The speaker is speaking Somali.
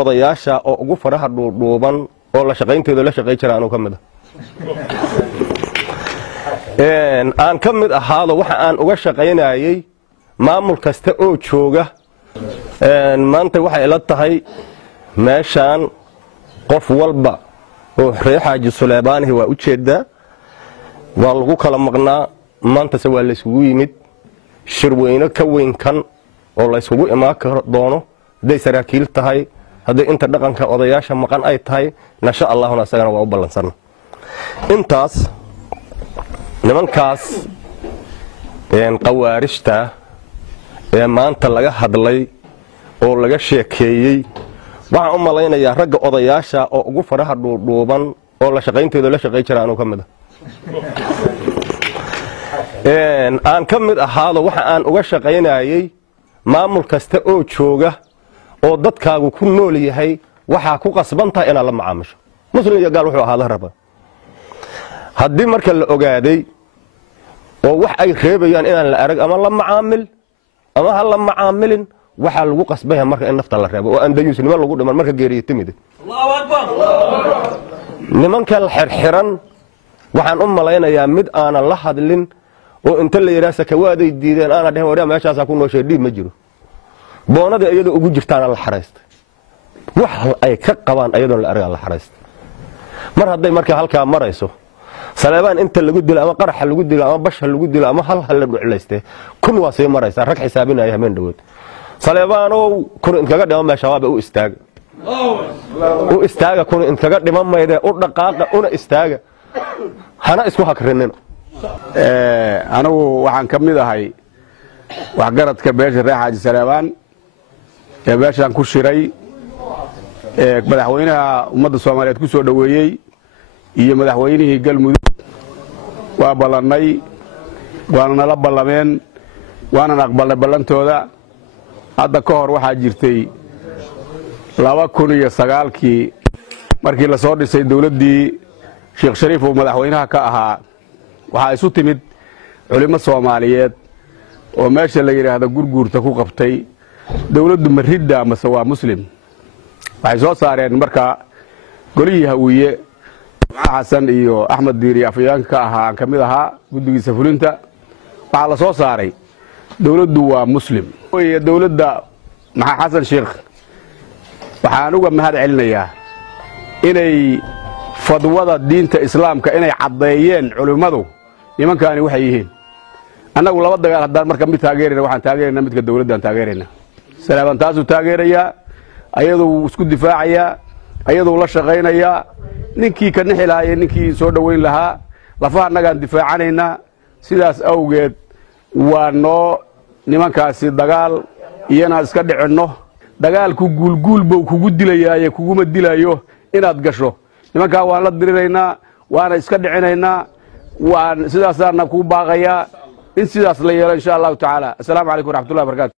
odayaasha oo ugu faraha dhuuban oo la shaqaynteedo la shaqay jiraan ka mid aan ka mid ahaado waxa aan uga shaqaynayay maamul kasta oo jooga maanta waxay ila tahay meeshaan qof walba oo Xaaji Suleymaan waa u jeedaa waa lagu kala maqnaa maanta se waa la isugu yimid shirweyne ka weyn kan oo la isugu imaan doono haday saraakiil tahay haday inta dhaqanka odayaasha maqan ay tahay insha Allah asagana waa u ballansan intaas nimankaas qawaarishta maanta laga hadlay oo laga sheekeeyay waxaan u malaynayaa ragga odayaasha oo ugu faraha dhuuban oo la shaqaynteedo la shaqay jiraan ka mid aan ka mid ahaado waxa aan uga shaqaynayay maamul kasta oo jooga oo dadkaagu ku nool yahay waxa ku qasbantaa inaad la macaamisho muslim iyo gaal wuxuu ahaada raba haddii marka la ogaaday oo wax ay reebayaan inaan la arag ama la macaamil ama ha la macaamilin waxa lagu qasbaya marka in nafta la reebo oo aan dayuusnimo lagu dhiman marka geeriyo timid Allahu akbar nimanka la xirxiran waxaan u malaynayaa mid aan la hadlin oo inta la yiraahdo kawaaday diideen aan dhahay wariya meeshaas ku nooshay dhiib ma jiro boonada iyadoo ugu jirtaan la xareystay wax ay ka qabaan iyadoo la arag la xareystay mar haday marka halka marayso Saleebaan inta lagu dilo ama qarax lagu dilo ama bash lagu dilo ama hal la dhucleystay kun waa sii maraysa rag xisaabinaya meen dhawood Saleebaan oo kun inkaga dhimo meesha waa u istaaga u istaaga kun inkaga dhimo meeyda u dhaqaaqa una istaaga hana isku hakrinin anigu waxaan ka mid ahay wax garadka beesha Xaaji Suleymaan ee beeshan ku shiray madaxweynaha ummadda Soomaaliyeed ku soo dhaweeyay iyo madaxweynihii galmudug waa ballanay waana la ballameen waana aqbalnay ballantooda hadda ka hor waxaa jirtay 2009kii markii la soo dhisay dawladdii Sheekh Shariif oo madaxweynaha ka ahaa waxa isu timid culimo Soomaaliyeed oo meesha la yiraahdo gurguurta ku qabtay dawladdu maridda ama waa muslim waxay soo saareen marka golihii hawiye Xasan iyo Axmed Diiri Afyaan ka ahaa kamid ahaa guddigiisa fulinta waxa la soo saaray dawladdu waa muslim oo dawladda maxaa Xasan Sheekh waxaan uga mahad celinayaa inay fadwada diinta islaamka inay cadeeyeen culimadu nimankaani waxay yihiin annagu laba dagaal hadaan marka mid taageerina waxaan taageerinaa midka dawladdan taageerinaa Saleebaan taasu taageeraya ayadoo isku difaacaya ayadoo la shaqeynaya ninkii ka nixilaaye ninkii soo dhaweyn lahaa lafaha nagaan difaacanayna sidaas awgeed waa noo nimankaasi dagaal iyana iska dhicinno dagaalku guulguul buu kugu dilayaaye kuguma dilayo inaad gasho nimanka waan la dirinaynaa waana iska dhicinaynaa waan sidaasna ku baaqaya in sidaas la yeelo insha Allah taala. Assalamu alaykum wa rahmatullahi wa barakatuh.